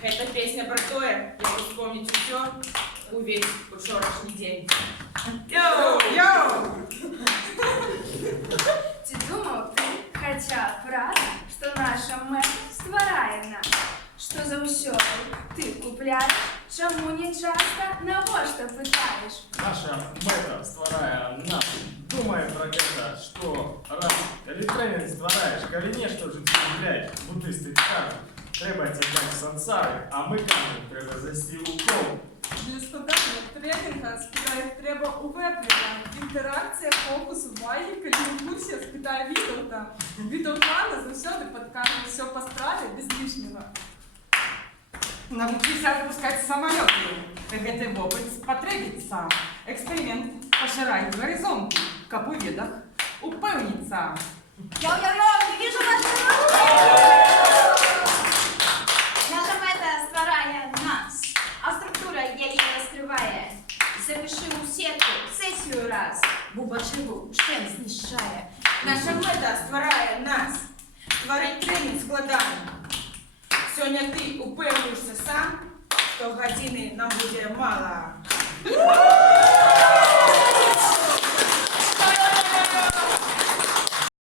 Гэта песня пра тое, як успомніць усё увесь учорашні дзень. Йоу! Ці думаў ты, хаця правда, што наша мэта стварае нас, што заўсёды ты купляеш, чаму не часта, навошта пытаеш? Наша мэта стварае нас. Думай пра гэта, што раз, калі трэнер ствараеш, калі нешта ў жыцці гуляеш, будысты кажуць, трэба цякаць сансары, а мы кажам, трэба засці ў кол. Для складання тренінга спитає треба уведення, інтеракція, фокус уваги, коли в курсі спитає Вітовта. Вітовта завсёди подкаже все по справе, без лишнего. Навчыся выпускаць самалёты. Гэты вопыт спатрэбіцца. Эксперымент пашыраюць гарызонты, каб у ведах упэўніцца. Йоу-йоу-йоу, не вижу ваши руки! Наша мета стварає нас, а структура яе раскрывае. Запиши у сетку сесію раз, бубачиву штен знішчає. Наша мэта стварае нас. Стварыць трэнінг складана. Сёння ты упэўнішся сам, што гадзіны нам будзе мала.